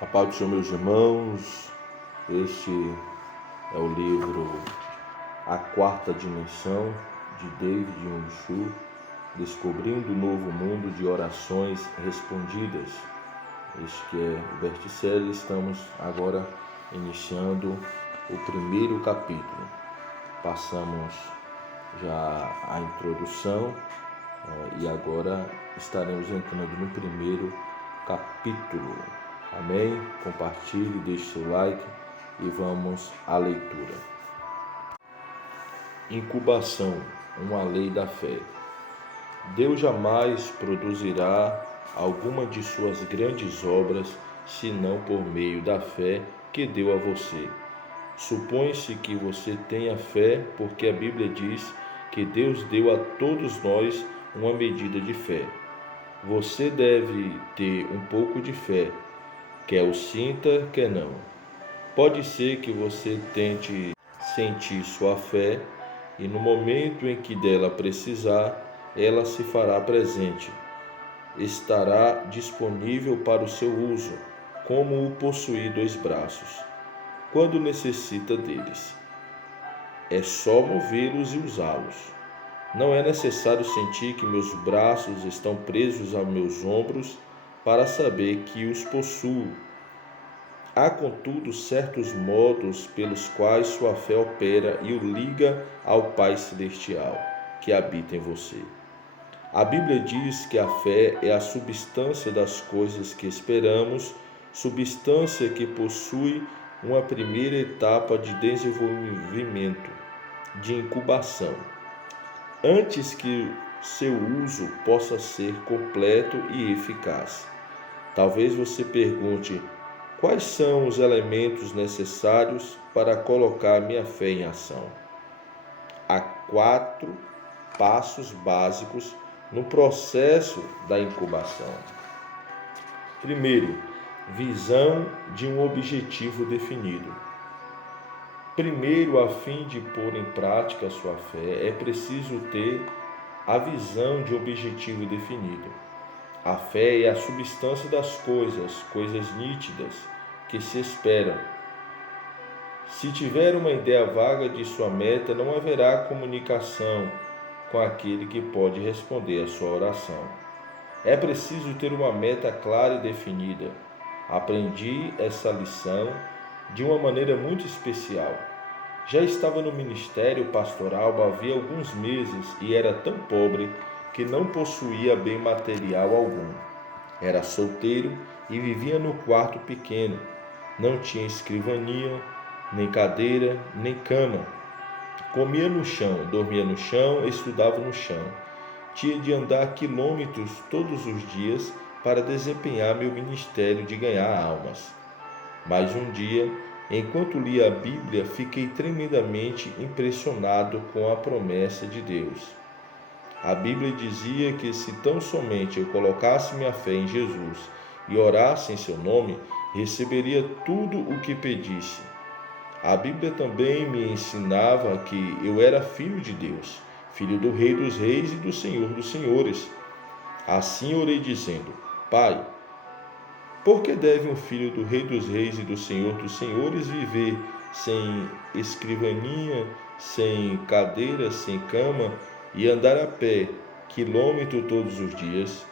A paz do Senhor, meus irmãos. Este é o livro A Quarta Dimensão, de David Jung Cho, Descobrindo o Novo Mundo de Orações Respondidas. Este que é o best-seller. Estamos agora iniciando o primeiro capítulo. Passamos já a introdução e agora estaremos entrando no primeiro capítulo. Amém? Compartilhe, deixe seu like e vamos à leitura. Incubação, uma lei da fé. Deus jamais produzirá alguma de suas grandes obras senão por meio da fé que deu a você. Supõe-se que você tenha fé porque a Bíblia diz que Deus deu a todos nós uma medida de fé. Você deve ter um pouco de fé, quer o sinta, quer não. Pode ser que você tente sentir sua fé e no momento em que dela precisar, ela se fará presente. Estará disponível para o seu uso, como o possuir dois braços, quando necessita deles. É só movê-los e usá-los. Não é necessário sentir que meus braços estão presos aos meus ombros para saber que os possuo. Há, contudo, certos modos pelos quais sua fé opera e o liga ao Pai Celestial, que habita em você. A Bíblia diz que a fé é a substância das coisas que esperamos, substância que possui uma primeira etapa de desenvolvimento, de incubação, antes que seu uso possa ser completo e eficaz. Talvez você pergunte: quais são os elementos necessários para colocar minha fé em ação? Há 4 passos básicos no processo da incubação. Primeiro, visão de um objetivo definido. Primeiro, a fim de pôr em prática a sua fé, é preciso ter a visão de objetivo definido. A fé é a substância das coisas nítidas que se esperam. Se tiver uma ideia vaga de sua meta, não haverá comunicação com aquele que pode responder à sua oração. É preciso ter uma meta clara e definida. Aprendi essa lição de uma maneira muito especial. Já estava no ministério pastoral havia alguns meses e era tão pobre que não possuía bem material algum. Era solteiro e vivia no quarto pequeno. Não tinha escrivania, nem cadeira, nem cama. Comia no chão, dormia no chão, estudava no chão. Tinha de andar quilômetros todos os dias para desempenhar meu ministério de ganhar almas. Mas um dia, enquanto lia a Bíblia, fiquei tremendamente impressionado com a promessa de Deus. A Bíblia dizia que se tão somente eu colocasse minha fé em Jesus e orasse em seu nome, receberia tudo o que pedisse. A Bíblia também me ensinava que eu era filho de Deus, filho do Rei dos Reis e do Senhor dos Senhores. Assim orei dizendo: Pai, por que deve um filho do Rei dos Reis e do Senhor dos Senhores viver sem escrivaninha, sem cadeira, sem cama e andar a pé, quilômetro todos os dias?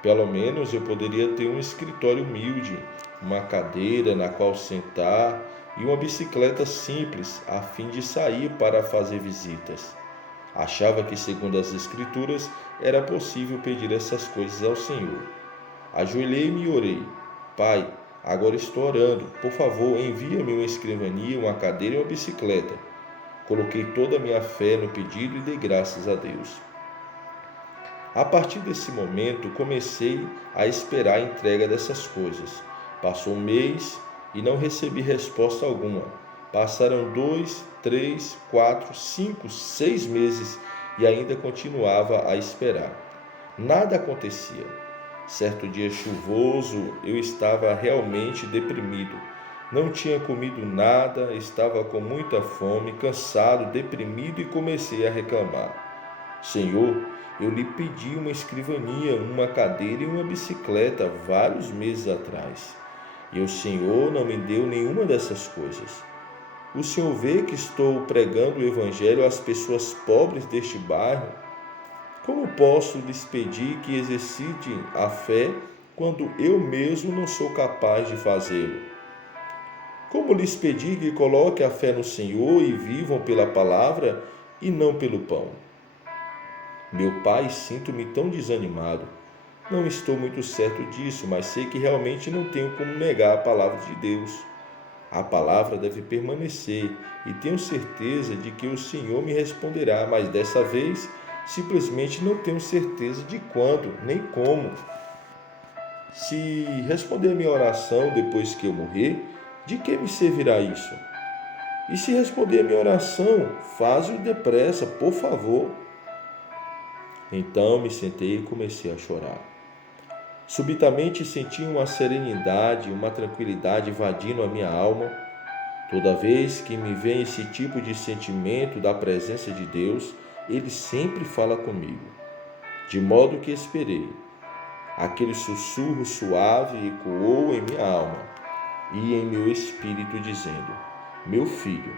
Pelo menos eu poderia ter um escritório humilde, uma cadeira na qual sentar e uma bicicleta simples a fim de sair para fazer visitas. Achava que, segundo as Escrituras, era possível pedir essas coisas ao Senhor. Ajoelhei-me e orei: Pai, agora estou orando. Por favor, envia-me uma escrivania, uma cadeira e uma bicicleta. Coloquei toda a minha fé no pedido e dei graças a Deus. A partir desse momento, comecei a esperar a entrega dessas coisas. Passou um mês e não recebi resposta alguma. Passaram 2, 3, 4, 5, 6 meses e ainda continuava a esperar. Nada acontecia. Certo dia chuvoso, eu estava realmente deprimido. Não tinha comido nada, estava com muita fome, cansado, deprimido e comecei a reclamar. Senhor, eu lhe pedi uma escrivania, uma cadeira e uma bicicleta vários meses atrás. e o Senhor não me deu nenhuma dessas coisas. O Senhor vê que estou pregando o Evangelho às pessoas pobres deste bairro. Como posso lhes pedir que exercitem a fé quando eu mesmo não sou capaz de fazê-lo? Como lhes pedir que coloquem a fé no Senhor e vivam pela palavra e não pelo pão? Meu pai, sinto-me tão desanimado. Não estou muito certo disso, mas sei que realmente não tenho como negar a palavra de Deus. A palavra deve permanecer e tenho certeza de que o Senhor me responderá, mas dessa vez simplesmente não tenho certeza de quando nem como. Se responder a minha oração depois que eu morrer, de que me servirá isso? E se responder a minha oração, faze-o depressa, por favor. Então me sentei e comecei a chorar. Subitamente senti uma serenidade, uma tranquilidade invadindo a minha alma. Toda vez que me vem esse tipo de sentimento da presença de Deus, Ele sempre fala comigo, de modo que esperei. Aquele sussurro suave ecoou em minha alma e em meu espírito, dizendo: Meu filho,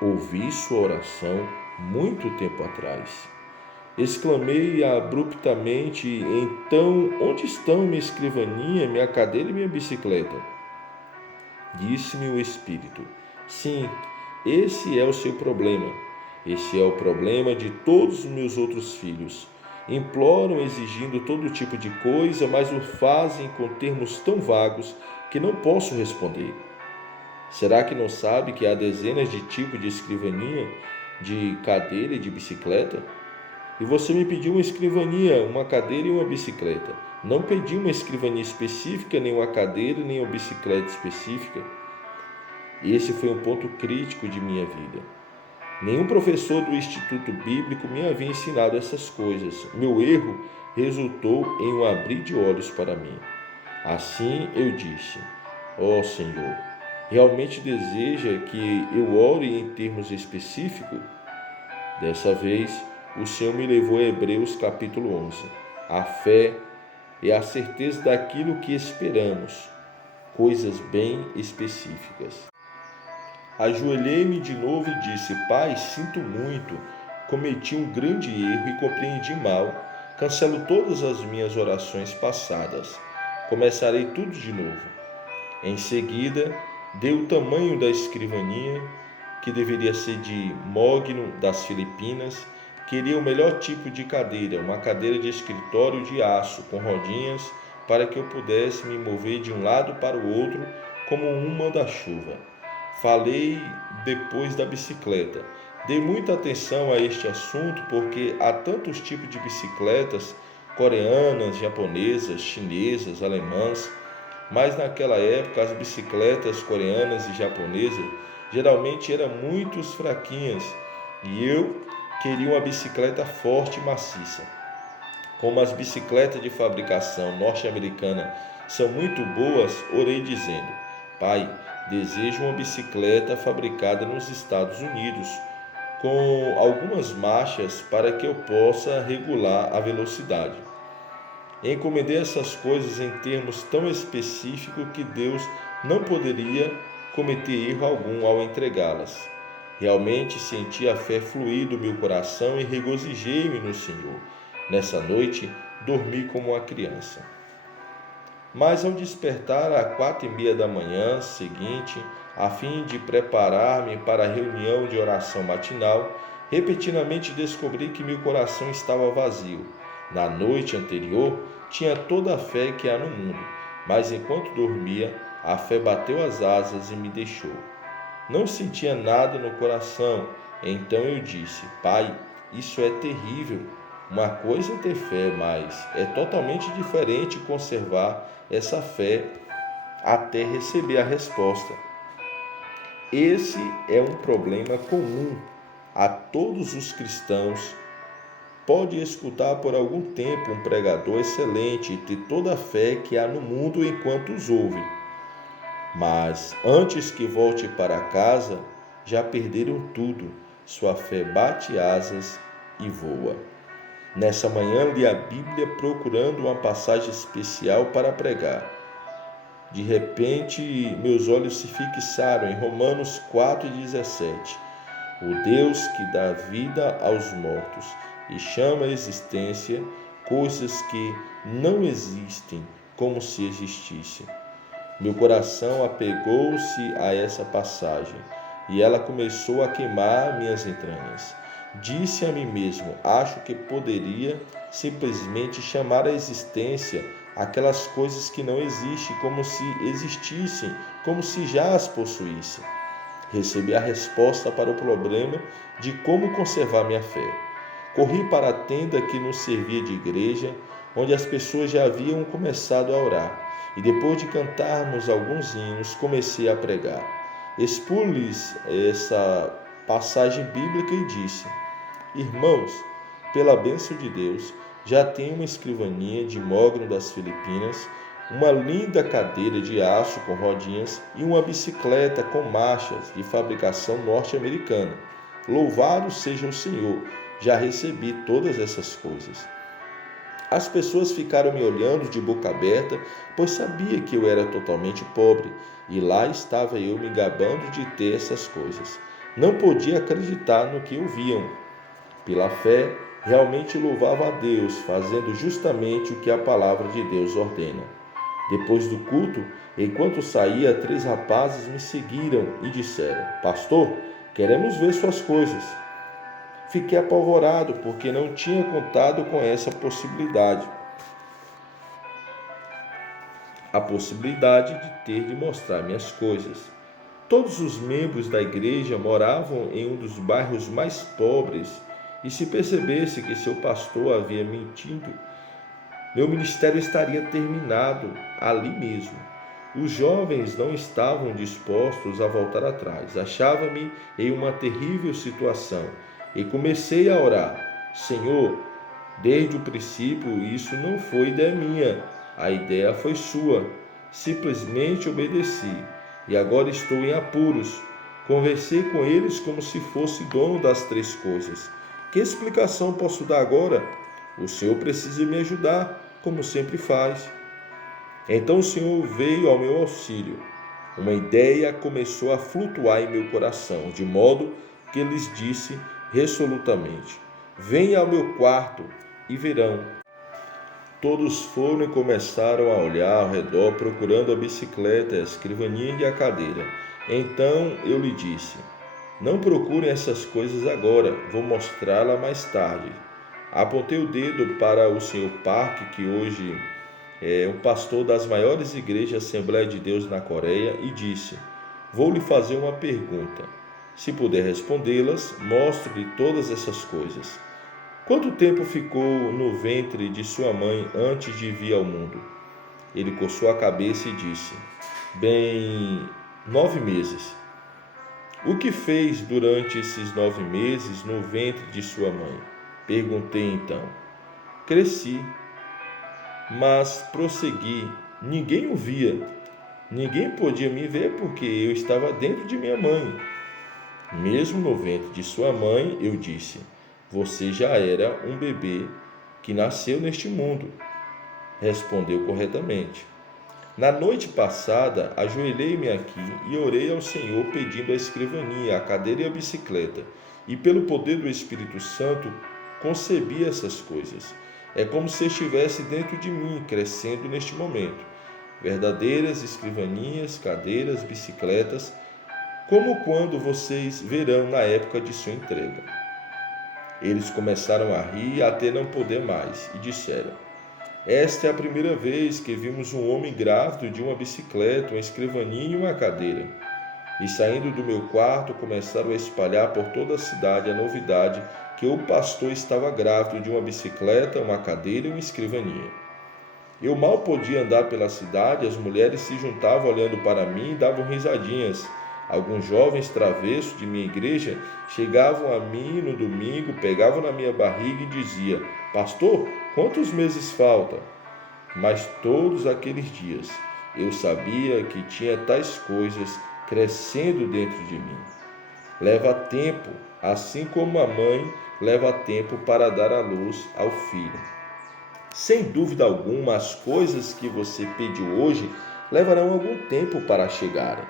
ouvi sua oração muito tempo atrás. Exclamei abruptamente: Então, onde estão minha escrivaninha, minha cadeira e minha bicicleta? Disse-me o Espírito: Sim, esse é o seu problema. Esse é o problema de todos os meus outros filhos. Imploram exigindo todo tipo de coisa, mas o fazem com termos tão vagos que não posso responder. Será que não sabe que há dezenas de tipos de escrivaninha, de cadeira e de bicicleta? E você me pediu uma escrivaninha, uma cadeira e uma bicicleta. Não pedi uma escrivaninha específica, nem uma cadeira, nem uma bicicleta específica. Esse foi um ponto crítico de minha vida. Nenhum professor do Instituto Bíblico me havia ensinado essas coisas. Meu erro resultou em um abrir de olhos para mim. Assim eu disse: Ó Senhor, realmente deseja que eu ore em termos específicos? Dessa vez, o Senhor me levou a Hebreus capítulo 11. A fé é a certeza daquilo que esperamos, coisas bem específicas. Ajoelhei-me de novo e disse: Pai, sinto muito, cometi um grande erro e compreendi mal. Cancelo todas as minhas orações passadas. Começarei tudo de novo. Em seguida, dei o tamanho da escrivaninha, que deveria ser de mogno das Filipinas. Queria o melhor tipo de cadeira, uma cadeira de escritório de aço, com rodinhas, para que eu pudesse me mover de um lado para o outro como um manda-chuva. Falei depois da bicicleta. Dei muita atenção a este assunto porque há tantos tipos de bicicletas, coreanas, japonesas, chinesas, alemãs, mas naquela época as bicicletas coreanas e japonesas geralmente eram muito fraquinhas e eu queria uma bicicleta forte e maciça. Como as bicicletas de fabricação norte-americana são muito boas, orei dizendo: Pai, desejo uma bicicleta fabricada nos Estados Unidos, com algumas marchas para que eu possa regular a velocidade. Encomendei essas coisas em termos tão específicos que Deus não poderia cometer erro algum ao entregá-las. Realmente senti a fé fluir do meu coração e regozijei-me no Senhor. Nessa noite, dormi como uma criança. Mas ao despertar às 4:30 da manhã seguinte, a fim de preparar-me para a reunião de oração matinal, repentinamente descobri que meu coração estava vazio. Na noite anterior, tinha toda a fé que há no mundo, mas enquanto dormia, a fé bateu as asas e me deixou. Não sentia nada no coração, então eu disse: Pai, isso é terrível. Uma coisa é ter fé, mas é totalmente diferente conservar essa fé até receber a resposta. Esse é um problema comum a todos os cristãos. Pode escutar por algum tempo um pregador excelente e ter toda a fé que há no mundo enquanto os ouve. Mas antes que volte para casa, já perderam tudo. Sua fé bate asas e voa. Nessa manhã li a Bíblia procurando uma passagem especial para pregar. De repente, meus olhos se fixaram em Romanos 4,17. O Deus que dá vida aos mortos e chama à existência coisas que não existem como se existissem. Meu coração apegou-se a essa passagem e ela começou a queimar minhas entranhas. Disse a mim mesmo: acho que poderia simplesmente chamar à existência aquelas coisas que não existem como se existissem, como se já as possuíssem. Recebi a resposta para o problema de como conservar minha fé. Corri para a tenda que nos servia de igreja, onde as pessoas já haviam começado a orar, e depois de cantarmos alguns hinos, comecei a pregar. Expus-lhes essa passagem bíblica e disse: irmãos, pela bênção de Deus, já tenho uma escrivaninha de mogno das Filipinas, uma linda cadeira de aço com rodinhas e uma bicicleta com marchas de fabricação norte-americana. Louvado seja o Senhor, já recebi todas essas coisas. As pessoas ficaram me olhando de boca aberta, pois sabia que eu era totalmente pobre, e lá estava eu me gabando de ter essas coisas. Não podia acreditar no que ouviam. Pela fé, realmente louvava a Deus, fazendo justamente o que a palavra de Deus ordena. Depois do culto, enquanto saía, 3 rapazes me seguiram e disseram: pastor, queremos ver suas coisas. Fiquei apavorado porque não tinha contado com essa possibilidade. A possibilidade de ter de mostrar minhas coisas. Todos os membros da igreja moravam em um dos bairros mais pobres e se percebesse que seu pastor havia mentido, meu ministério estaria terminado ali mesmo. Os jovens não estavam dispostos a voltar atrás. Achava-me em uma terrível situação e comecei a orar: Senhor, desde o princípio isso não foi ideia minha, a ideia foi sua. Simplesmente obedeci e agora estou em apuros. Conversei com eles como se fosse dono das 3 coisas. Que explicação posso dar agora? O Senhor precisa me ajudar, como sempre faz. Então o Senhor veio ao meu auxílio. Uma ideia começou a flutuar em meu coração, de modo que lhes disse resolutamente: venha ao meu quarto e verão. Todos foram e começaram a olhar ao redor, procurando a bicicleta, a escrivaninha e a cadeira. Então eu lhe disse: não procurem essas coisas agora, vou mostrá-la mais tarde. Apontei o dedo para o Sr. Park, que hoje é o pastor das maiores igrejas Assembleia de Deus na Coreia, e disse: vou lhe fazer uma pergunta. Se puder respondê-las, mostro-lhe todas essas coisas. Quanto tempo ficou no ventre de sua mãe antes de vir ao mundo? Ele coçou a cabeça e disse: bem, 9 meses. O que fez durante esses 9 meses no ventre de sua mãe? Perguntei então. Cresci, mas prossegui. Ninguém o via. Ninguém podia me ver porque eu estava dentro de minha mãe. Mesmo no ventre de sua mãe, eu disse: você já era um bebê que nasceu neste mundo. Respondeu corretamente. Na noite passada, ajoelhei-me aqui e orei ao Senhor pedindo a escrivaninha, a cadeira e a bicicleta. E pelo poder do Espírito Santo, concebi essas coisas. É como se estivesse dentro de mim, crescendo neste momento. Verdadeiras escrivaninhas, cadeiras, bicicletas, como quando vocês verão na época de sua entrega. Eles começaram a rir até não poder mais e disseram: esta é a primeira vez que vimos um homem grávido de uma bicicleta, uma escrivaninha e uma cadeira. E saindo do meu quarto, começaram a espalhar por toda a cidade a novidade que o pastor estava grávido de uma bicicleta, uma cadeira e uma escrivaninha. Eu mal podia andar pela cidade, as mulheres se juntavam olhando para mim e davam risadinhas. Alguns jovens travessos de minha igreja chegavam a mim no domingo, pegavam na minha barriga e diziam: pastor, quantos meses faltam? Mas todos aqueles dias eu sabia que tinha tais coisas crescendo dentro de mim. Leva tempo, assim como a mãe leva tempo para dar à luz ao filho. Sem dúvida alguma, as coisas que você pediu hoje levarão algum tempo para chegarem,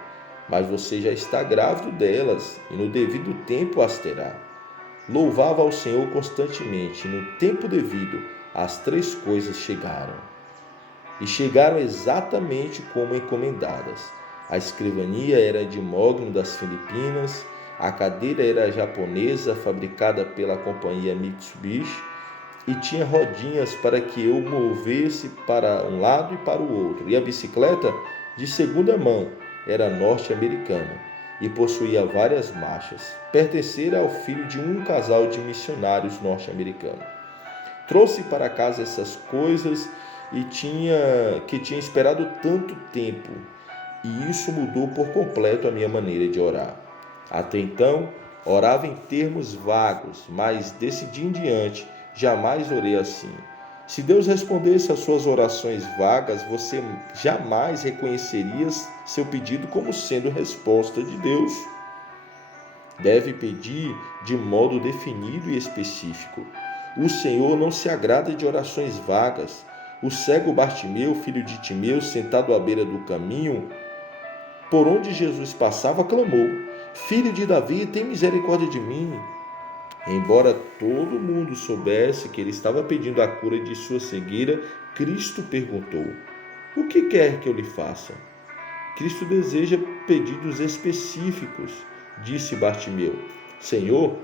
mas você já está grávido delas e no devido tempo as terá. Louvava ao Senhor constantemente, no tempo devido, as 3 coisas chegaram. E chegaram exatamente como encomendadas. A escrivania era de mogno das Filipinas, a cadeira era japonesa, fabricada pela companhia Mitsubishi, e tinha rodinhas para que eu movesse para um lado e para o outro. E a bicicleta, de segunda mão, era norte-americana e possuía várias marchas. Pertencera ao filho de um casal de missionários norte-americanos. Trouxe para casa essas coisas que tinha esperado tanto tempo, e isso mudou por completo a minha maneira de orar. Até então, orava em termos vagos, mas desse dia em diante, jamais orei assim. Se Deus respondesse às suas orações vagas, você jamais reconheceria seu pedido como sendo resposta de Deus. Deve pedir de modo definido e específico. O Senhor não se agrada de orações vagas. O cego Bartimeu, filho de Timeu, sentado à beira do caminho, por onde Jesus passava, clamou: Filho de Davi, tem misericórdia de mim. Embora todo mundo soubesse que ele estava pedindo a cura de sua cegueira, Cristo perguntou: O que quer que eu lhe faça? Cristo deseja pedidos específicos, disse Bartimeu. Senhor,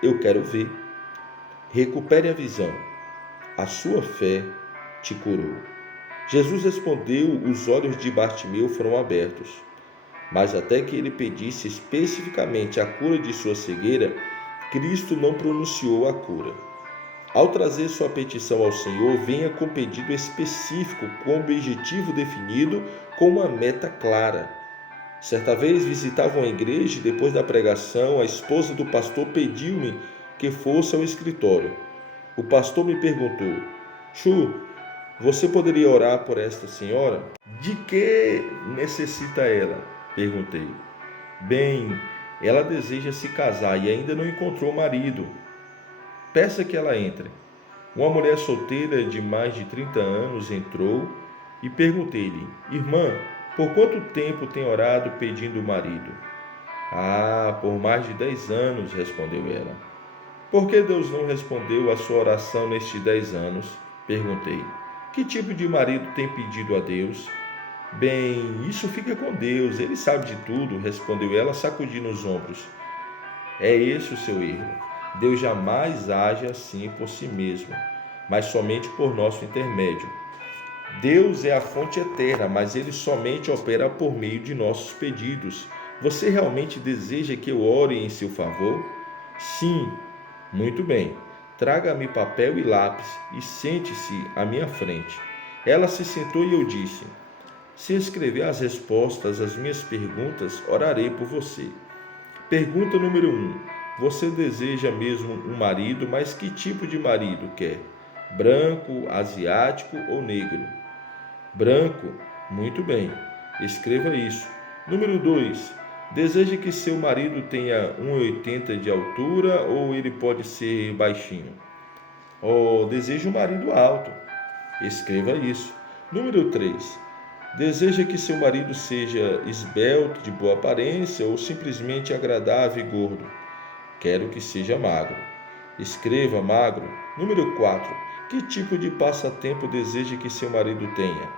eu quero ver. Recupere a visão. A sua fé te curou. Jesus respondeu, os olhos de Bartimeu foram abertos. Mas até que ele pedisse especificamente a cura de sua cegueira, Cristo não pronunciou a cura. Ao trazer sua petição ao Senhor, venha com pedido específico, com objetivo definido, com uma meta clara. Certa vez visitava uma igreja e depois da pregação, a esposa do pastor pediu-me que fosse ao escritório. O pastor me perguntou: Chu, você poderia orar por esta senhora? De que necessita ela? Perguntei. Bem, ela deseja se casar e ainda não encontrou marido. Peça que ela entre. Uma mulher solteira de mais de 30 anos entrou e perguntei-lhe: Irmã, por quanto tempo tem orado pedindo marido? Por mais de 10 anos, respondeu ela. Por que Deus não respondeu a sua oração nestes 10 anos? Perguntei. Que tipo de marido tem pedido a Deus? Bem, isso fica com Deus, Ele sabe de tudo, respondeu ela, sacudindo os ombros. É esse o seu erro. Deus jamais age assim por si mesmo, mas somente por nosso intermédio. Deus é a fonte eterna, mas Ele somente opera por meio de nossos pedidos. Você realmente deseja que eu ore em seu favor? Sim. Muito bem. Traga-me papel e lápis e sente-se à minha frente. Ela se sentou e eu disse: Se escrever as respostas às minhas perguntas, orarei por você. Pergunta número 1. Você deseja mesmo um marido, mas que tipo de marido quer? Branco, asiático ou negro? Branco. Muito bem. Escreva isso. Número 2. Deseja que seu marido tenha 1,80 de altura ou ele pode ser baixinho? Deseja um marido alto. Escreva isso. Número 3. Deseja que seu marido seja esbelto, de boa aparência ou simplesmente agradável e gordo? Quero que seja magro. Escreva magro. Número 4. Que tipo de passatempo deseja que seu marido tenha?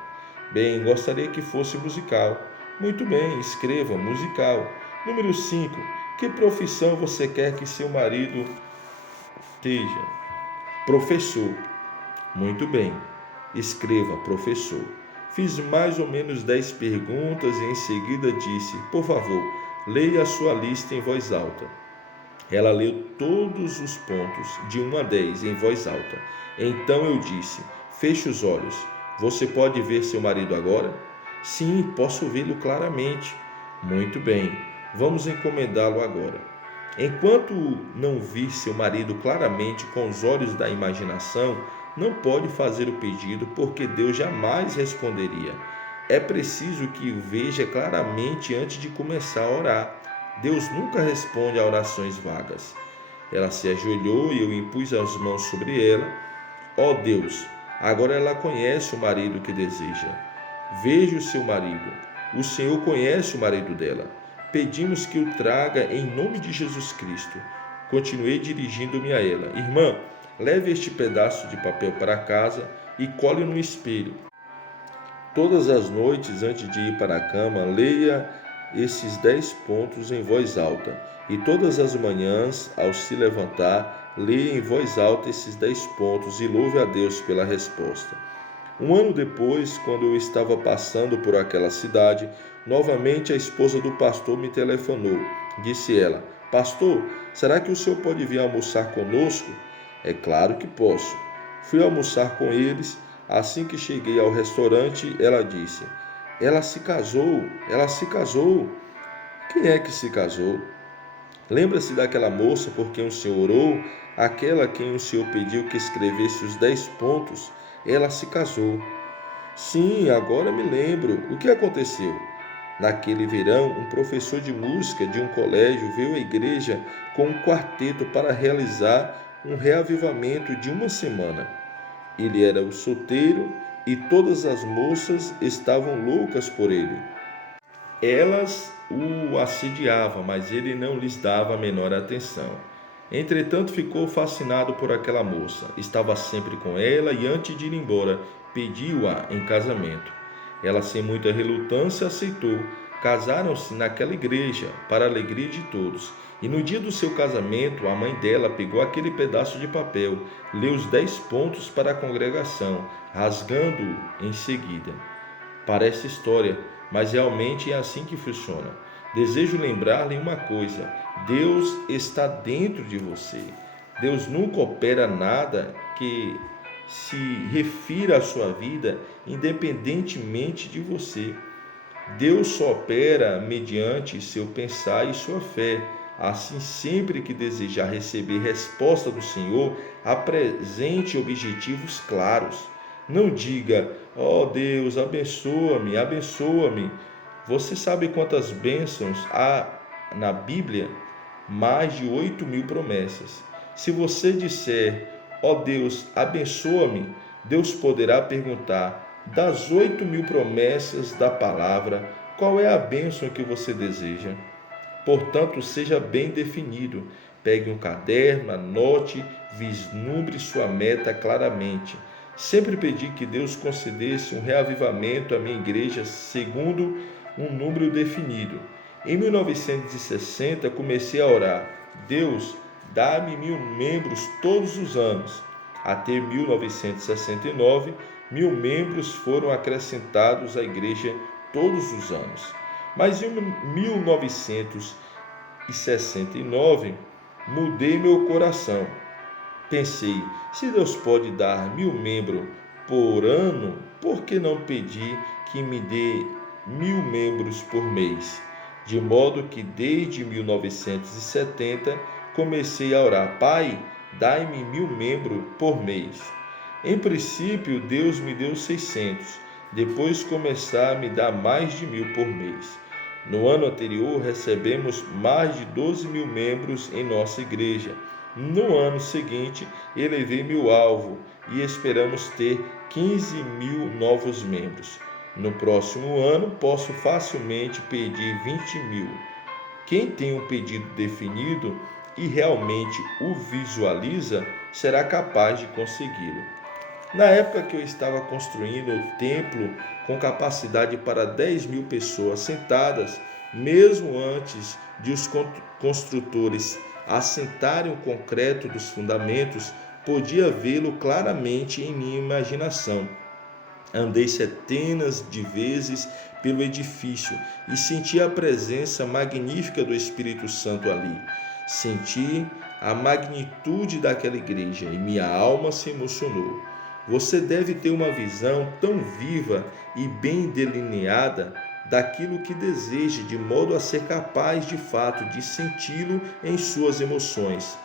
Bem, gostaria que fosse musical. Muito bem, escreva musical. Número 5. Que profissão você quer que seu marido esteja? Professor. Muito bem, escreva professor. Fiz mais ou menos 10 perguntas e em seguida disse: Por favor, leia a sua lista em voz alta. Ela leu todos os pontos, de 1 a 10, em voz alta. Então eu disse: Feche os olhos. Você pode ver seu marido agora? Sim, posso vê-lo claramente. Muito bem, vamos encomendá-lo agora. Enquanto não vir seu marido claramente com os olhos da imaginação, não pode fazer o pedido, porque Deus jamais responderia. É preciso que o veja claramente antes de começar a orar. Deus nunca responde a orações vagas. Ela se ajoelhou e eu impus as mãos sobre ela. Ó Deus, agora ela conhece o marido que deseja. Veja o seu marido. O Senhor conhece o marido dela. Pedimos que o traga em nome de Jesus Cristo. Continuei dirigindo-me a ela. Irmã, leve este pedaço de papel para casa e cole no espelho. Todas as noites, antes de ir para a cama, leia esses 10 pontos em voz alta. E todas as manhãs, ao se levantar, leia em voz alta esses 10 pontos e louve a Deus pela resposta. Um ano depois, quando eu estava passando por aquela cidade, novamente a esposa do pastor me telefonou. Disse ela: Pastor, será que o senhor pode vir almoçar conosco? É claro que posso. Fui almoçar com eles. Assim que cheguei ao restaurante, ela disse: Ela se casou, ela se casou. Quem é que se casou? Lembra-se daquela moça por quem o senhor orou? Aquela a quem o senhor pediu que escrevesse os 10 pontos? Ela se casou. Sim, agora me lembro. O que aconteceu? Naquele verão, um professor de música de um colégio veio à igreja com um quarteto para realizar um reavivamento de uma semana. Ele era o solteiro e todas as moças estavam loucas por ele. Elas o assediavam, mas ele não lhes dava a menor atenção. Entretanto, ficou fascinado por aquela moça. Estava sempre com ela e, antes de ir embora, pediu-a em casamento. Ela, sem muita relutância, aceitou. Casaram-se naquela igreja, para a alegria de todos. E no dia do seu casamento, a mãe dela pegou aquele pedaço de papel, leu os 10 pontos para a congregação, rasgando-o em seguida. Parece história, mas realmente é assim que funciona. Desejo lembrar-lhe uma coisa: Deus está dentro de você. Deus nunca opera nada que se refira à sua vida independentemente de você. Deus só opera mediante seu pensar e sua fé. Assim, sempre que desejar receber resposta do Senhor, apresente objetivos claros. Não diga: ó Deus, abençoa-me, abençoa-me. Você sabe quantas bênçãos há na Bíblia? Mais de 8.000 promessas. Se você disser: ó Deus, abençoa-me, Deus poderá perguntar: das 8.000 promessas da palavra, qual é a bênção que você deseja? Portanto, seja bem definido. Pegue um caderno, anote, vislumbre sua meta claramente. Sempre pedi que Deus concedesse um reavivamento à minha igreja segundo um número definido. Em 1960, comecei a orar: Deus, dá-me 1.000 membros todos os anos. Até 1969, 1.000 membros foram acrescentados à igreja todos os anos. Mas em 1969, mudei meu coração. Pensei: se Deus pode dar 1.000 membros por ano, por que não pedir que me dê 1.000 membros por mês? De modo que desde 1970 comecei a orar: Pai, dai-me 1.000 membros por mês. Em princípio, Deus me deu 600, depois começar a me dar mais de 1.000 por mês. No ano anterior, recebemos mais de 12.000 membros em nossa igreja. No ano seguinte, elevei meu alvo e esperamos ter 15.000 novos membros. No próximo ano, posso facilmente pedir 20.000. Quem tem um pedido definido e realmente o visualiza, será capaz de consegui-lo. Na época que eu estava construindo o templo com capacidade para 10.000 pessoas sentadas, mesmo antes de os construtores assentarem o concreto dos fundamentos, podia vê-lo claramente em minha imaginação. Andei centenas de vezes pelo edifício e senti a presença magnífica do Espírito Santo ali. Senti a magnitude daquela igreja e minha alma se emocionou. Você deve ter uma visão tão viva e bem delineada daquilo que deseja, de modo a ser capaz de fato de senti-lo em suas emoções.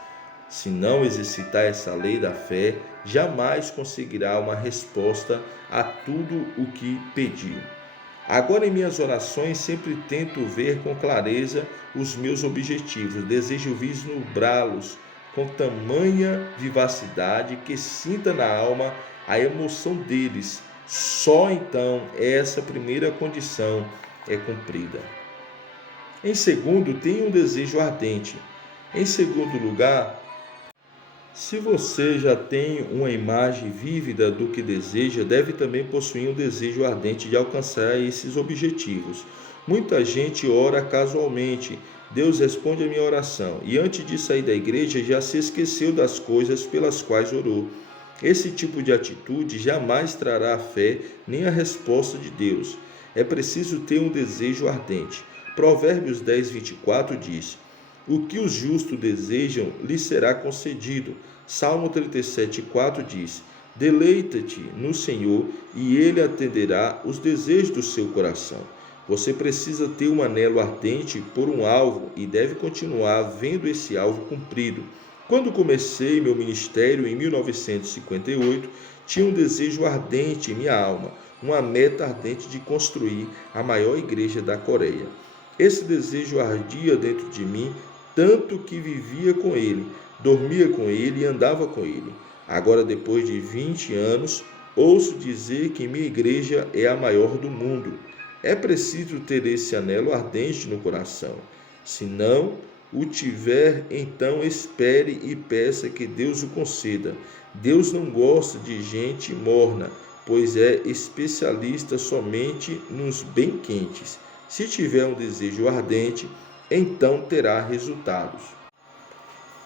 Se não exercitar essa lei da fé, jamais conseguirá uma resposta a tudo o que pediu. Agora, em minhas orações, sempre tento ver com clareza os meus objetivos. Desejo vislumbrá-los com tamanha vivacidade que sinta na alma a emoção deles, Só então essa primeira condição é cumprida. Em segundo, tenha um desejo ardente. Em segundo lugar, se você já tem uma imagem vívida do que deseja, deve também possuir um desejo ardente de alcançar esses objetivos. Muita gente ora casualmente. Deus responde a minha oração e antes de sair da igreja já se esqueceu das coisas pelas quais orou. Esse tipo de atitude jamais trará a fé nem a resposta de Deus. É preciso ter um desejo ardente. Provérbios 10:24 diz: o que os justos desejam lhes será concedido. Salmo 37:4 diz: deleita-te no Senhor e Ele atenderá os desejos do seu coração. Você precisa ter um anelo ardente por um alvo e deve continuar vendo esse alvo cumprido. Quando comecei meu ministério em 1958, tinha um desejo ardente em minha alma, uma meta ardente de construir a maior igreja da Coreia. Esse desejo ardia dentro de mim, tanto que vivia com ele, dormia com ele e andava com ele. Agora, depois de 20 anos, ouço dizer que minha igreja é a maior do mundo. É preciso ter esse anelo ardente no coração. Se não o tiver, então espere e peça que Deus o conceda. Deus não gosta de gente morna, pois é especialista somente nos bem quentes. Se tiver um desejo ardente, então terá resultados.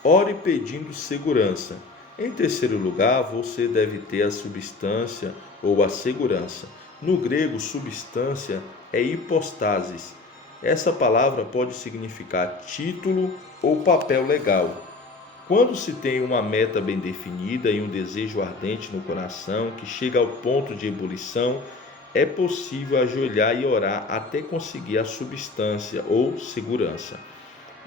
Ore pedindo segurança. Em terceiro lugar, você deve ter a substância ou a segurança. No grego, substância é hipostasis. Essa palavra pode significar título ou papel legal. Quando se tem uma meta bem definida e um desejo ardente no coração que chega ao ponto de ebulição, é possível ajoelhar e orar até conseguir a substância ou segurança.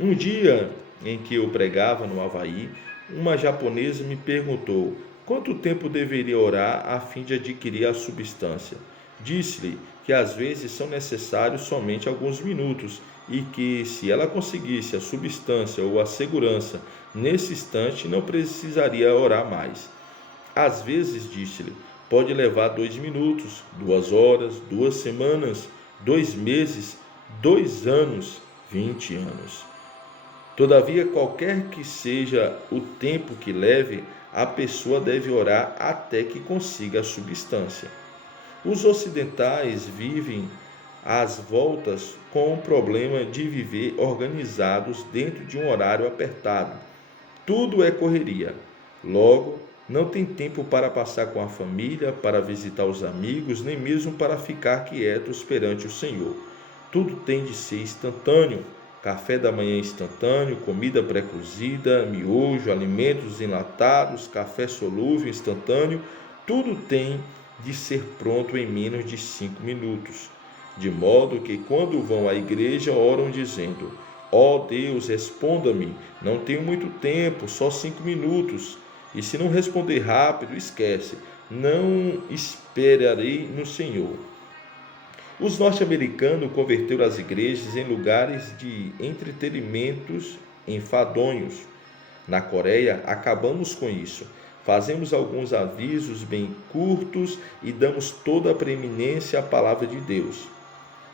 Um dia em que eu pregava no Havaí, uma japonesa me perguntou quanto tempo deveria orar a fim de adquirir a substância. Disse-lhe que às vezes são necessários somente alguns minutos e que, se ela conseguisse a substância ou a segurança nesse instante, não precisaria orar mais. Às vezes, disse-lhe, pode levar 2 minutos, 2 horas, 2 semanas, 2 meses, 2 anos, 20 anos. Todavia, qualquer que seja o tempo que leve, a pessoa deve orar até que consiga a substância. Os ocidentais vivem às voltas com o problema de viver organizados dentro de um horário apertado. Tudo é correria. Logo, não tem tempo para passar com a família, para visitar os amigos, nem mesmo para ficar quietos perante o Senhor. Tudo tem de ser instantâneo. Café da manhã instantâneo, comida pré-cozida, miojo, alimentos enlatados, café solúvel instantâneo, tudo tem de ser pronto em menos de 5 minutos. De modo que quando vão à igreja oram dizendo: ó Deus, responda-me, não tenho muito tempo, só 5 minutos. E se não responder rápido, esquece, não esperarei no Senhor. Os norte-americanos converteram as igrejas em lugares de entretenimentos enfadonhos. Na Coreia, acabamos com isso. Fazemos alguns avisos bem curtos e damos toda a preeminência à palavra de Deus.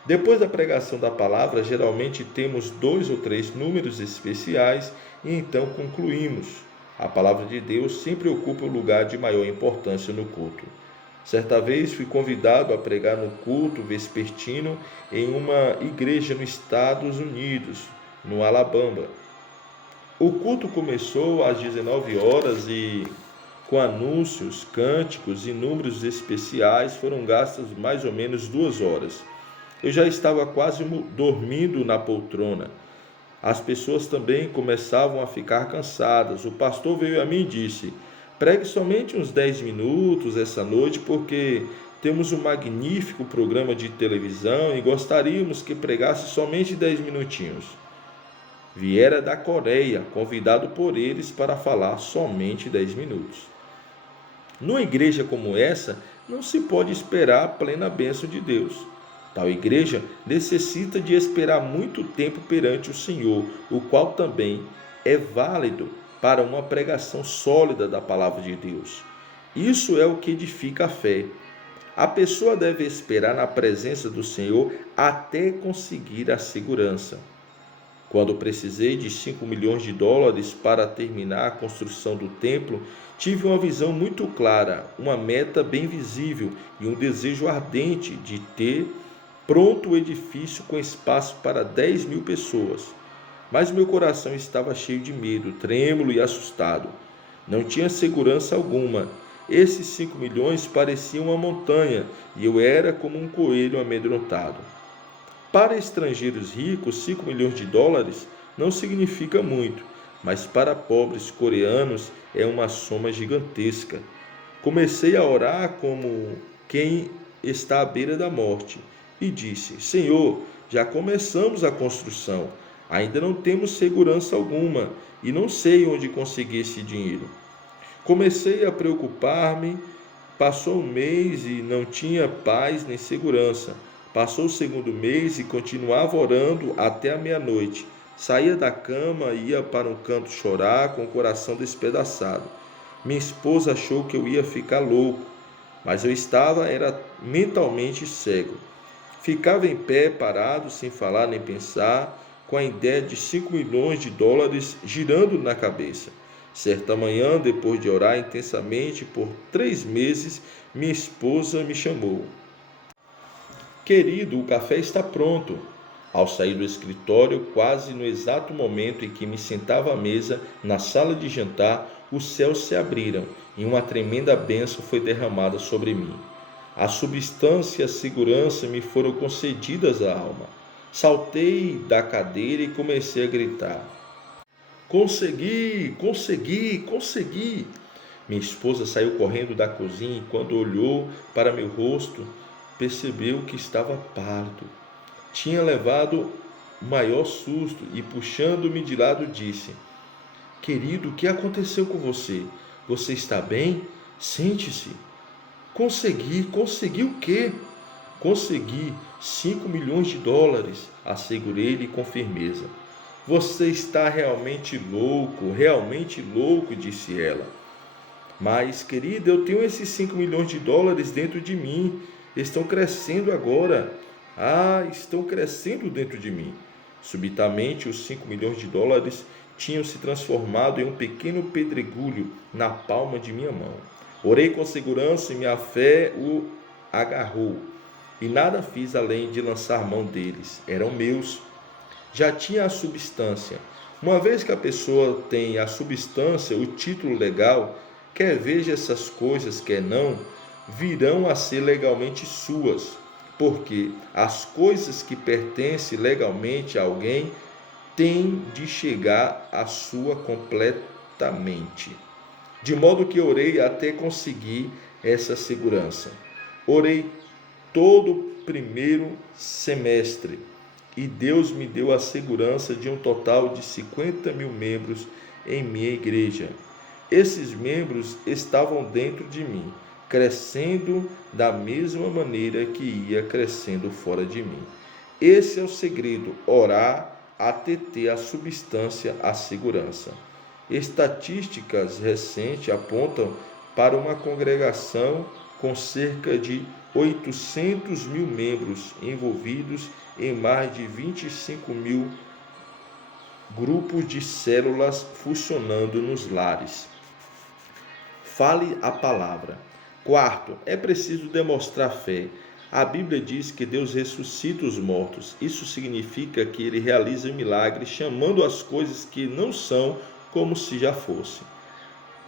Depois da pregação da palavra, geralmente temos 2 ou 3 números especiais e então concluímos. A palavra de Deus sempre ocupa o lugar de maior importância no culto. Certa vez fui convidado a pregar no culto vespertino em uma igreja nos Estados Unidos, no Alabama. O culto começou às 19 horas e, com anúncios, cânticos e números especiais, foram gastas mais ou menos 2 horas. Eu já estava quase dormindo na poltrona. As pessoas também começavam a ficar cansadas. O pastor veio a mim e disse: pregue somente uns 10 minutos essa noite, porque temos um magnífico programa de televisão e gostaríamos que pregasse somente 10 minutinhos. Viera da Coreia, convidado por eles para falar somente 10 minutos. Numa igreja como essa, não se pode esperar a plena bênção de Deus. Tal igreja necessita de esperar muito tempo perante o Senhor, o qual também é válido para uma pregação sólida da palavra de Deus. Isso é o que edifica a fé. A pessoa deve esperar na presença do Senhor até conseguir a segurança. Quando precisei de 5 milhões de dólares para terminar a construção do templo, tive uma visão muito clara, uma meta bem visível e um desejo ardente de ter pronto o edifício com espaço para 10 mil pessoas. Mas meu coração estava cheio de medo, trêmulo e assustado. Não tinha segurança alguma. Esses 5 milhões pareciam uma montanha e eu era como um coelho amedrontado. Para estrangeiros ricos, 5 milhões de dólares não significa muito, mas para pobres coreanos é uma soma gigantesca. Comecei a orar como quem está à beira da morte e disse: Senhor, já começamos a construção, ainda não temos segurança alguma e não sei onde conseguir esse dinheiro. Comecei a preocupar-me, passou um mês e não tinha paz nem segurança. Passou o segundo mês e continuava orando até a meia-noite. Saía da cama e ia para um canto chorar com o coração despedaçado. Minha esposa achou que eu ia ficar louco, mas eu era mentalmente cego. Ficava em pé, parado, sem falar nem pensar, com a ideia de 5 milhões de dólares girando na cabeça. Certa manhã, depois de orar intensamente por 3 meses, minha esposa me chamou. Querido, o café está pronto. Ao sair do escritório, quase no exato momento em que me sentava à mesa, na sala de jantar, os céus se abriram e uma tremenda bênção foi derramada sobre mim. A substância e a segurança me foram concedidas à alma. Saltei da cadeira e comecei a gritar. Consegui, consegui, consegui! Minha esposa saiu correndo da cozinha e quando olhou para meu rosto, percebeu que estava pálido. Tinha levado o maior susto e, puxando-me de lado, disse: Querido, o que aconteceu com você? Você está bem? Sente-se. Consegui o quê? Consegui 5 milhões de dólares, assegurei-lhe com firmeza. Você está realmente louco, disse ela. Mas, querida, eu tenho esses 5 milhões de dólares dentro de mim. Estão crescendo agora. Estão crescendo dentro de mim. Subitamente, os 5 milhões de dólares tinham se transformado em um pequeno pedregulho na palma de minha mão. Orei com segurança e minha fé o agarrou. E nada fiz além de lançar mão deles. Eram meus. Já tinha a substância. Uma vez que a pessoa tem a substância, o título legal, quer veja essas coisas, quer não, virão a ser legalmente suas, porque as coisas que pertencem legalmente a alguém têm de chegar à sua completamente. De modo que orei até conseguir essa segurança. Orei todo o primeiro semestre e Deus me deu a segurança de um total de 50 mil membros em minha igreja. Esses membros estavam dentro de mim, crescendo da mesma maneira que ia crescendo fora de mim. Esse é o segredo, orar até ter a substância, a segurança. Estatísticas recentes apontam para uma congregação com cerca de 800 mil membros envolvidos em mais de 25 mil grupos de células funcionando nos lares. Fale a palavra. Quarto, é preciso demonstrar fé. A Bíblia diz que Deus ressuscita os mortos. Isso significa que Ele realiza milagres, chamando as coisas que não são como se já fossem.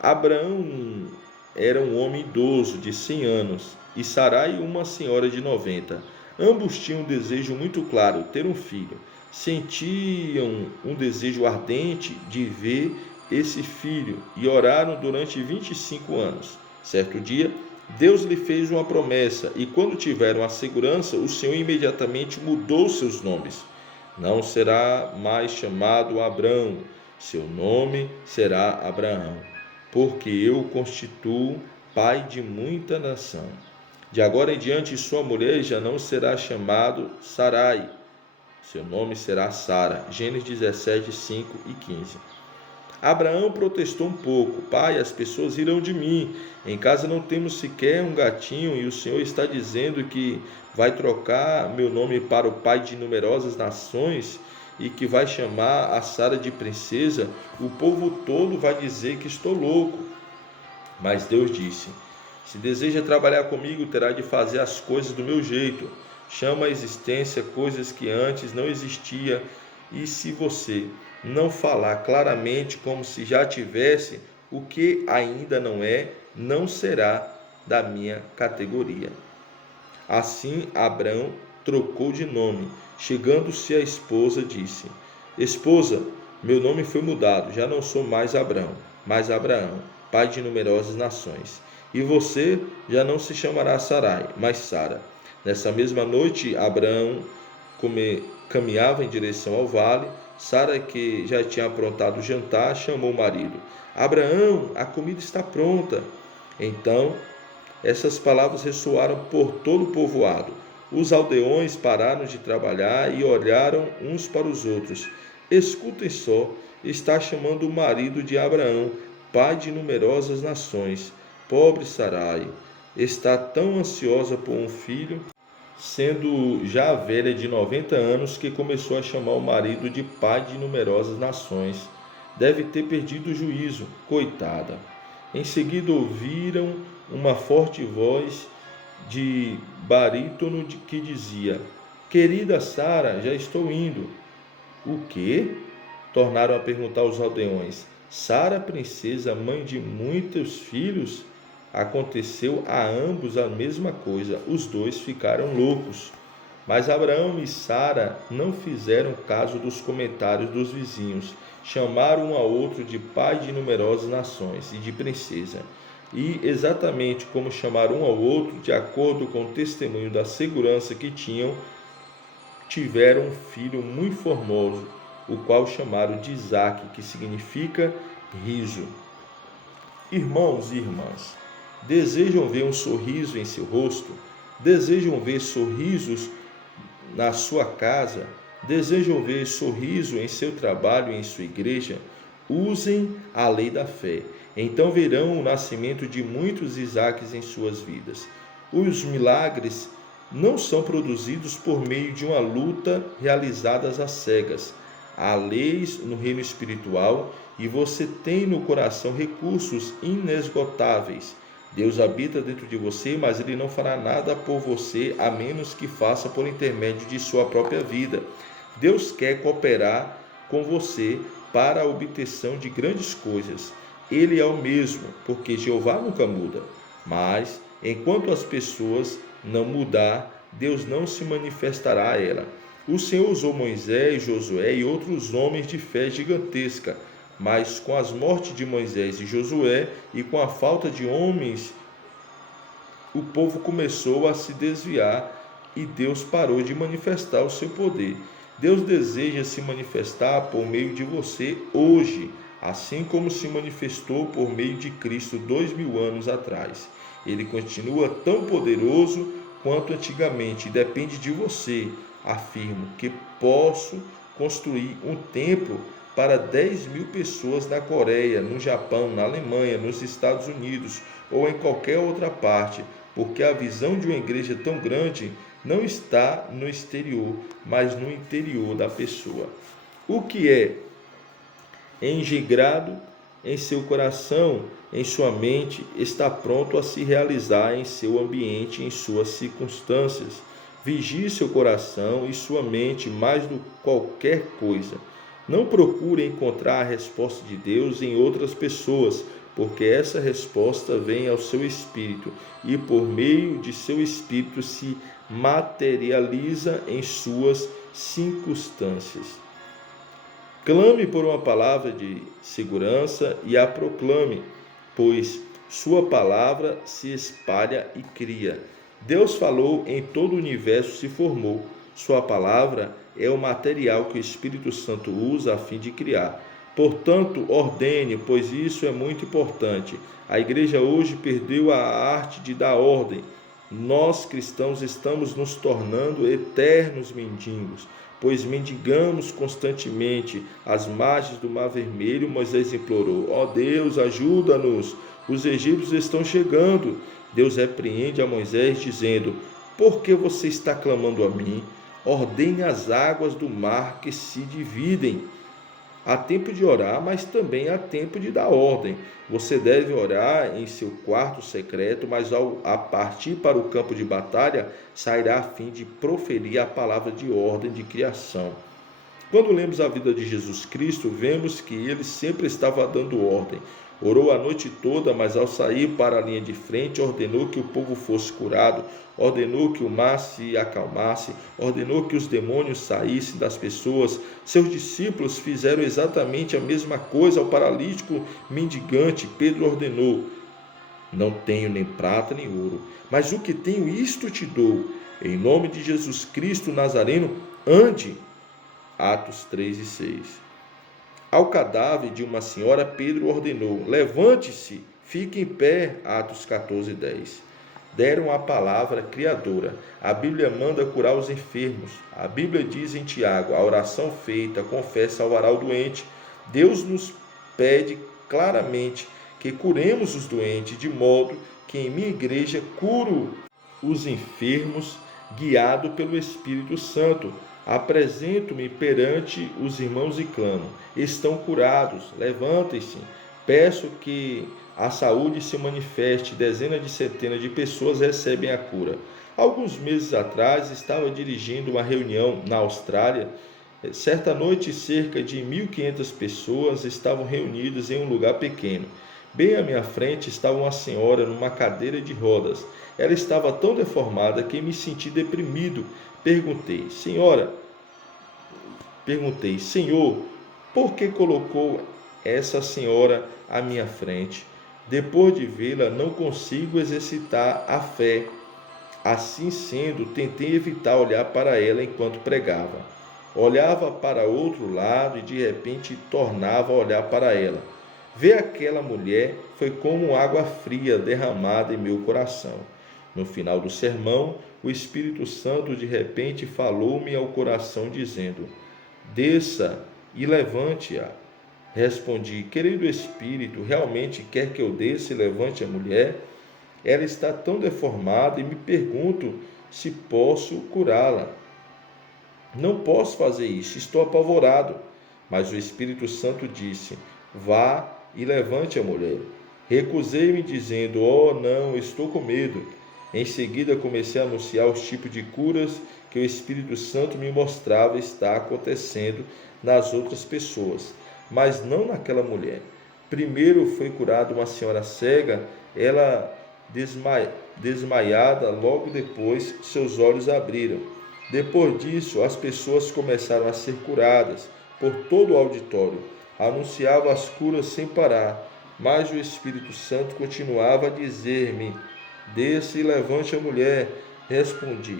Abraão era um homem idoso de 100 anos e Sarai uma senhora de 90. Ambos tinham um desejo muito claro, ter um filho. Sentiam um desejo ardente de ver esse filho e oraram durante 25 anos. Certo dia, Deus lhe fez uma promessa e quando tiveram a segurança, o Senhor imediatamente mudou seus nomes. Não será mais chamado Abrão, seu nome será Abraão, porque eu o constituo pai de muita nação. De agora em diante, sua mulher já não será chamado Sarai, seu nome será Sara. Gênesis 17, 5 e 15. Abraão protestou um pouco: pai, as pessoas irão de mim. Em casa não temos sequer um gatinho e o Senhor está dizendo que vai trocar meu nome para o pai de numerosas nações e que vai chamar a Sara de princesa. O povo todo vai dizer que estou louco. Mas Deus disse: se deseja trabalhar comigo, terá de fazer as coisas do meu jeito. Chama à existência coisas que antes não existiam, e se você não falar claramente como se já tivesse o que ainda não é, não será da minha categoria. Assim Abrão trocou de nome. Chegando-se a esposa, disse: esposa, meu nome foi mudado, já não sou mais Abrão, mas Abraão, pai de numerosas nações. E você já não se chamará Sarai, mas Sara. Nessa mesma noite, Abraão caminhava em direção ao vale. Sara, que já tinha aprontado o jantar, chamou o marido: Abraão, a comida está pronta. Então, essas palavras ressoaram por todo o povoado. Os aldeões pararam de trabalhar e olharam uns para os outros. Escutem só, está chamando o marido de Abraão, pai de numerosas nações. Pobre Sarai, está tão ansiosa por um filho, sendo já velha de 90 anos, que começou a chamar o marido de pai de numerosas nações. Deve ter perdido o juízo, coitada. Em seguida ouviram uma forte voz de barítono que dizia: querida Sara, já estou indo. O quê? Tornaram a perguntar os aldeões. Sara, princesa, mãe de muitos filhos? Aconteceu a ambos a mesma coisa. Os dois ficaram loucos. Mas Abraão e Sara não fizeram caso dos comentários dos vizinhos. Chamaram um ao outro de pai de numerosas nações e de princesa. E, exatamente como chamaram um ao outro, de acordo com o testemunho da segurança que tinham, tiveram um filho muito formoso, o qual chamaram de Isaque, que significa riso. Irmãos e irmãs, desejam ver um sorriso em seu rosto? Desejam ver sorrisos na sua casa? Desejam ver sorriso em seu trabalho e em sua igreja? Usem a lei da fé. Então verão o nascimento de muitos Isaques em suas vidas. Os milagres não são produzidos por meio de uma luta realizada às cegas. Há leis no reino espiritual e você tem no coração recursos inesgotáveis. Deus habita dentro de você, mas Ele não fará nada por você a menos que faça por intermédio de sua própria vida. Deus quer cooperar com você para a obtenção de grandes coisas. Ele é o mesmo, porque Jeová nunca muda. Mas, enquanto as pessoas não mudar, Deus não se manifestará a ela. O Senhor usou Moisés, Josué e outros homens de fé gigantesca, mas com as mortes de Moisés e Josué e com a falta de homens, o povo começou a se desviar e Deus parou de manifestar o seu poder. Deus deseja se manifestar por meio de você hoje, assim como se manifestou por meio de Cristo 2000 anos atrás. Ele continua tão poderoso quanto antigamente, depende de você. Afirmo que posso construir um templo para 10.000 pessoas na Coreia, no Japão, na Alemanha, nos Estados Unidos ou em qualquer outra parte, porque a visão de uma igreja tão grande não está no exterior, mas no interior da pessoa. O que é engendrado em seu coração, em sua mente, está pronto a se realizar em seu ambiente, em suas circunstâncias. Vigie seu coração e sua mente mais do que qualquer coisa. Não procure encontrar a resposta de Deus em outras pessoas, porque essa resposta vem ao seu espírito e por meio de seu espírito se materializa em suas circunstâncias. Clame por uma palavra de segurança e a proclame, pois sua palavra se espalha e cria. Deus falou, em todo o universo se formou. Sua palavra é o material que o Espírito Santo usa a fim de criar. Portanto, ordene, pois isso é muito importante. A igreja hoje perdeu a arte de dar ordem. Nós cristãos estamos nos tornando eternos mendigos, pois mendigamos constantemente às margens do Mar Vermelho. Moisés implorou: ó Deus, ajuda-nos, os egípcios estão chegando. Deus repreende a Moisés dizendo: por que você está clamando a mim? Ordene as águas do mar que se dividem. Há tempo de orar, mas também há tempo de dar ordem. Você deve orar em seu quarto secreto, mas ao partir para o campo de batalha, sairá a fim de proferir a palavra de ordem de criação. Quando lemos a vida de Jesus Cristo, vemos que ele sempre estava dando ordem. Orou a noite toda, mas ao sair para a linha de frente, ordenou que o povo fosse curado, ordenou que o mar se acalmasse, ordenou que os demônios saíssem das pessoas. Seus discípulos fizeram exatamente a mesma coisa ao paralítico mendigante. Pedro ordenou: não tenho nem prata nem ouro, mas o que tenho, isto te dou. Em nome de Jesus Cristo Nazareno, ande. Atos 3 e 6. Ao cadáver de uma senhora, Pedro ordenou: levante-se, fique em pé. Atos 14 e 10. Deram a palavra criadora. A Bíblia manda curar os enfermos. A Bíblia diz em Tiago: a oração feita com fé salvará o doente. Deus nos pede claramente que curemos os doentes, de modo que em minha igreja curo os enfermos, guiado pelo Espírito Santo. Apresento-me perante os irmãos e clamo: estão curados, levantem-se. Peço que a saúde se manifeste. Dezenas de centenas de pessoas recebem a cura. Alguns meses atrás, estava dirigindo uma reunião na Austrália. Certa noite, cerca de 1.500 pessoas estavam reunidas em um lugar pequeno. Bem à minha frente estava uma senhora numa cadeira de rodas. Ela estava tão deformada que me senti deprimido. Perguntei: Senhor, por que colocou essa senhora à minha frente? Depois de vê-la, não consigo exercitar a fé. Assim sendo, tentei evitar olhar para ela enquanto pregava. Olhava para outro lado e de repente tornava a olhar para ela. Ver aquela mulher foi como água fria derramada em meu coração. No final do sermão, o Espírito Santo de repente falou-me ao coração dizendo: desça e levante-a. Respondi: querido Espírito, realmente quer que eu desça e levante a mulher? Ela está tão deformada e me pergunto se posso curá-la. Não posso fazer isso, estou apavorado. Mas o Espírito Santo disse: vá e levante a mulher. Recusei-me dizendo: oh, não, estou com medo. Em seguida comecei a anunciar os tipos de curas que o Espírito Santo me mostrava estar acontecendo nas outras pessoas, mas não naquela mulher. Primeiro foi curada uma senhora cega, ela desmaiada, logo depois seus olhos abriram. Depois disso, as pessoas começaram a ser curadas por todo o auditório. Anunciava as curas sem parar, mas o Espírito Santo continuava a dizer-me: desça e levante a mulher. Respondi: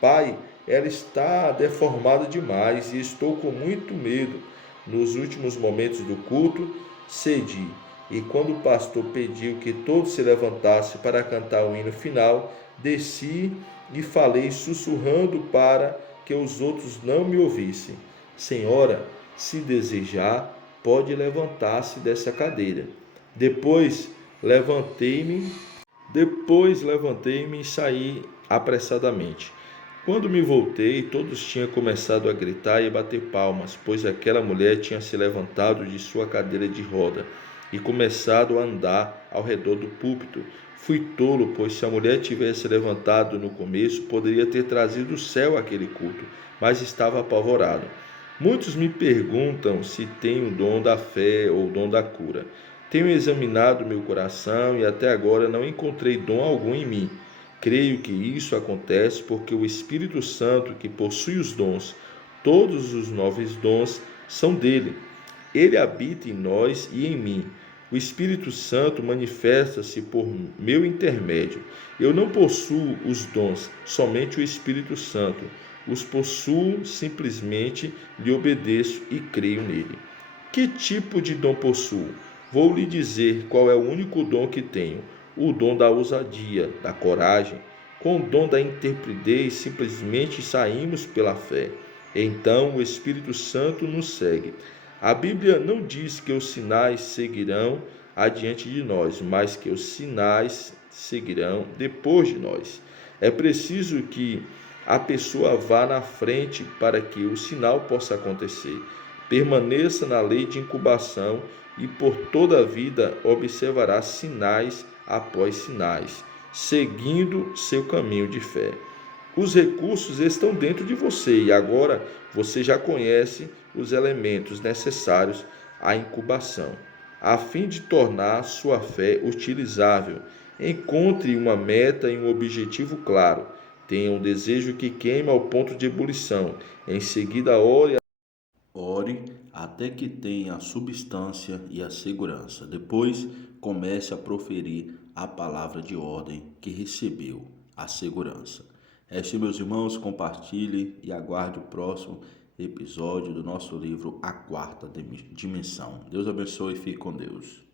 Pai, ela está deformada demais e estou com muito medo. Nos últimos momentos do culto, cedi, e quando o pastor pediu que todos se levantassem para cantar o hino final, desci e falei sussurrando para que os outros não me ouvissem: Senhora, se desejar, pode levantar-se dessa cadeira. Depois levantei-me e saí apressadamente. Quando me voltei, todos tinham começado a gritar e bater palmas, pois aquela mulher tinha se levantado de sua cadeira de roda e começado a andar ao redor do púlpito. Fui tolo, pois se a mulher tivesse levantado no começo, poderia ter trazido o céu àquele culto, mas estava apavorado. Muitos me perguntam se tenho o dom da fé ou o dom da cura. Tenho examinado meu coração e até agora não encontrei dom algum em mim. Creio que isso acontece porque o Espírito Santo, que possui os dons, todos os 9 dons, são dele. Ele habita em nós e em mim. O Espírito Santo manifesta-se por meu intermédio. Eu não possuo os dons, somente o Espírito Santo. Os possuo, simplesmente lhe obedeço e creio nele. Que tipo de dom possuo? Vou lhe dizer qual é o único dom que tenho: o dom da ousadia, da coragem. Com o dom da intrepidez, simplesmente saímos pela fé. Então o Espírito Santo nos segue. A Bíblia não diz que os sinais seguirão adiante de nós, mas que os sinais seguirão depois de nós. É preciso que a pessoa vá na frente para que o sinal possa acontecer. Permaneça na lei de incubação e por toda a vida observará sinais após sinais, seguindo seu caminho de fé. Os recursos estão dentro de você e agora você já conhece os elementos necessários à incubação. A fim de tornar sua fé utilizável, encontre uma meta e um objetivo claro. Tenha um desejo que queima ao ponto de ebulição. Em seguida, ore até que tenha a substância e a segurança. Depois, comece a proferir a palavra de ordem que recebeu, a segurança. É assim, meus irmãos, compartilhe e aguarde o próximo episódio do nosso livro A Quarta Dimensão. Deus abençoe e fique com Deus.